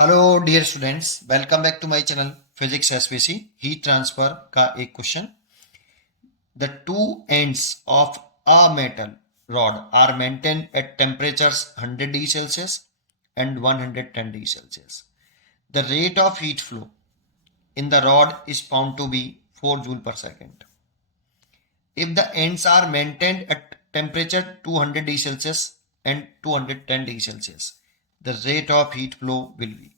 Hello dear students, welcome back to my channel physics SPC. Heat transfer का एक question. The two ends of a metal rod are maintain at temperatures 100 degree celsius and 110 degree celsius. The rate of heat flow in the rod is found to be 4 joule per second. If the ends are maintained at temperature 200 degree Celsius and 210 degree Celsius, the rate of heat flow will be.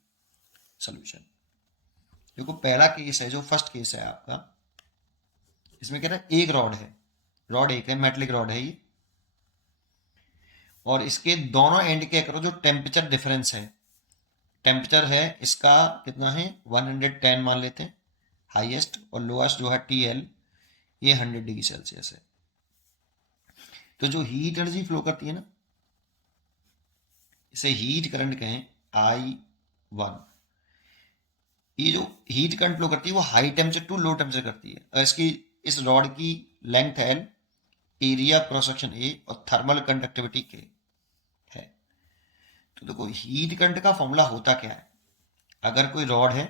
Solution. देखो, पहला case है जो first case है आपका, इसमें कह रहा है एक रॉड है, रॉड एक है, मेटलिक रॉड है ये, और इसके दोनों एंड क्या करो, जो टेम्परेचर डिफरेंस है, टेम्परेचर है इसका कितना है 110 मान लेते हैं हाईएस्ट, और लोएस्ट जो है TL ये 100 डिग्री सेल्सियस है। तो जो हीट एनर्जी फ्लो करती है ना, इसे हीट करंट कहें I1। ये जो हीट करंट फ्लो करती है वो high temperature to low temperature करती है। और इसकी इस रॉड की length L, area cross section A और थर्मल कंडक्टिविटी K है। तो देखो, हीट करंट का फॉर्मूला होता क्या है। अगर कोई रॉड है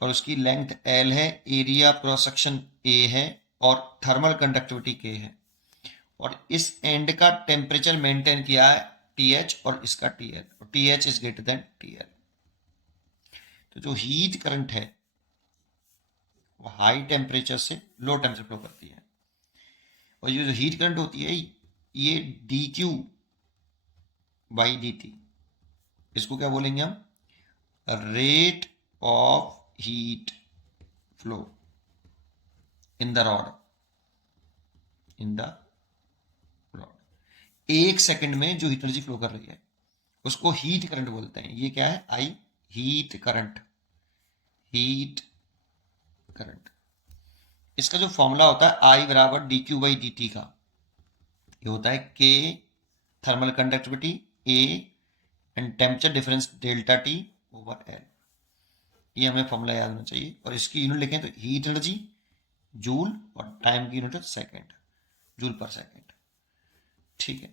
और उसकी लेंथ L है, एरिया क्रॉस सेक्शन A है और थर्मल कंडक्टिविटी K है, और इस एंड का टेम्परेचर मेंटेन किया है TH और इसका TL, और TH is greater than TL, तो जो हीट करंट है वो हाई टेम्परेचर से लो टेम्परेचर फ्लो करती है। और ये जो हीट करंट होती है ये dQ बाई dt, इसको क्या बोलेंगे हम, rate of heat flow in the rod, एक सेकंड में जो हीट एनर्जी फ्लो कर रही है उसको हीट करंट बोलते हैं। ये क्या है, आई हीट करंट, हीट करंट। इसका जो फॉर्मूला होता है आई बराबर dQ बाई dt का, ये होता है K thermal conductivity A and temperature difference delta T over L। ये हमें फॉर्मूला याद होना चाहिए। और इसकी यूनिट लिखें तो हीट एनर्जी जूल और टाइम की यूनिट है सेकेंड, जूल पर सेकेंड। ठीक है,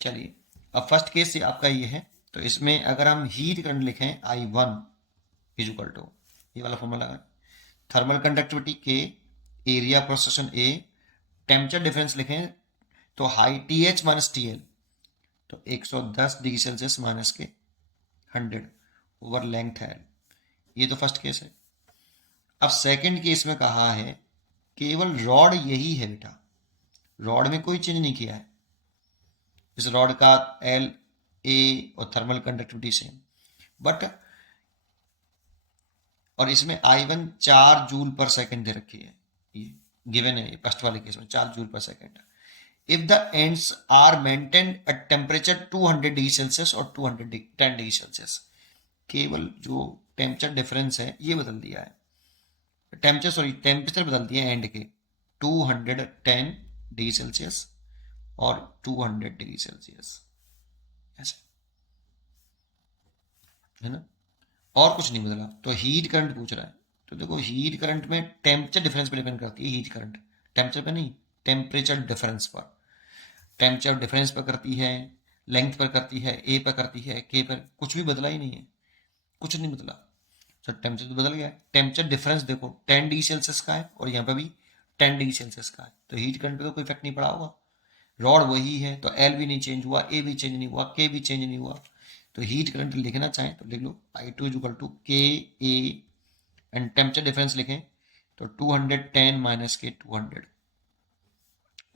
चलिए अब फर्स्ट केस से आपका ये है, तो इसमें अगर हम हीट करंट लिखें I1 इज इक्वल टू, ये वाला फॉर्मूला लगाएं, thermal conductivity K, area cross section A, temperature difference लिखें तो हाई TH माइनस TL, तो 110 डिग्री सेल्सियस माइनस के 100 ओवर लेंथ है। ये तो फर्स्ट केस है। अब सेकंड केस में कहा है केवल रॉड यही है बेटा, रॉड में कोई चेंज नहीं किया है। इस रॉड का L, A और थर्मल कंडक्टिविटी सेम, बट और इसमें I1 4 जूल पर सेकंड दे रखी है, ये गिवन है, ये फर्स्ट वाले केस में 4 joule per second. If the ends are maintained at temperature 200 degree celsius और 210 डिग्री सेल्सियस, केवल जो टेम्परेचर डिफरेंस है ये बदल दिया है, टेम्परेचर बदल दिया है एंड के, 210 डिग्री सेल्सियस और 200 डिग्री सेल्सियस, ऐसा है ना, और कुछ नहीं बदला। तो हीट करंट पूछ रहा है, तो देखो हीट करंट में टेम्परेचर डिफरेंस पर डिपेंड करती है हीट करंट, टेम्परेचर पे नहीं, टेम्परेचर डिफरेंस पर, टेम्परेचर डिफरेंस पर करती है, लेंथ पर करती है, ए पर करती है, के पर, कुछ भी बदला ही नहीं है, कुछ नहीं बदला। तो टेम्परेचर तो बदल गया, टेम्परेचर डिफरेंस देखो 10 डिग्री सेल्सियस का है और यहाँ पे भी 10 डिग्री सेल्सियस का है, तो हीट करंट पे तो कोई इफेक्ट नहीं पड़ा होगा। रॉड वही है तो एल भी नहीं चेंज हुआ, ए भी चेंज नहीं हुआ, के भी चेंज नहीं हुआ। तो हीट करंट लिखना चाहें तो लिख लो I2 इज इक्वल टू के ए एंड टेम्परेचर डिफरेंस लिखें तो 210 माइनस के 200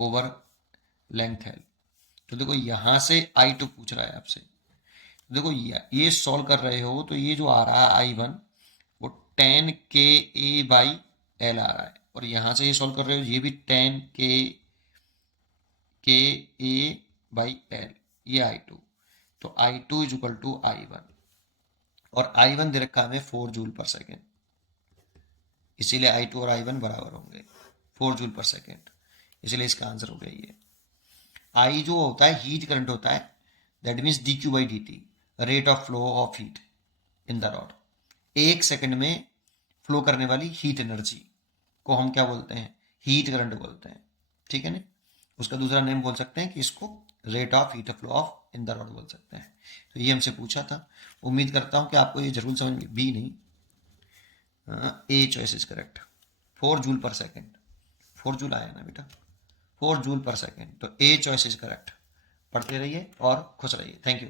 ओवर लेंथ है। तो देखो यहाँ से I2 पूछ रहा है आपसे, देखो ये सॉल्व कर रहे हो तो ये जो आ रहा है I1 वो 10 KA बाई L आ रहा है, और यहाँ से ये सॉल्व कर रहे हो ये भी 10 KA बाई L, ये I2। तो I2 is equal to I1, और I1 दे रखा हमें 4 जूल पर सेकेंड, इसीलिए I2 और I1 बराबर होंगे 4 जूल पर सेकेंड, इसीलिए इसका आंसर हो गया ये। I जो होता है हीट करंट होता है, that means dQ by dt, rate of flow of heat in the rod, एक सेकंड में फ्लो करने वाली हीट एनर्जी को हम क्या बोलते हैं, हीट करंट बोलते हैं। ठीक है ना, उसका दूसरा नेम बोल सकते हैं कि इसको rate of heat flow of in the rod बोल सकते हैं। तो ये हमसे पूछा था। उम्मीद करता हूँ कि आपको ये जरूर समझ में, बी नहीं, a choice is correct. 4 joule पर सेकेंड, 4 जूल आया ना बेटा, 4 जूल पर सेकेंड, तो ए चॉइस इज करेक्ट। पढ़ते रहिए और खुश रहिए। Thank you.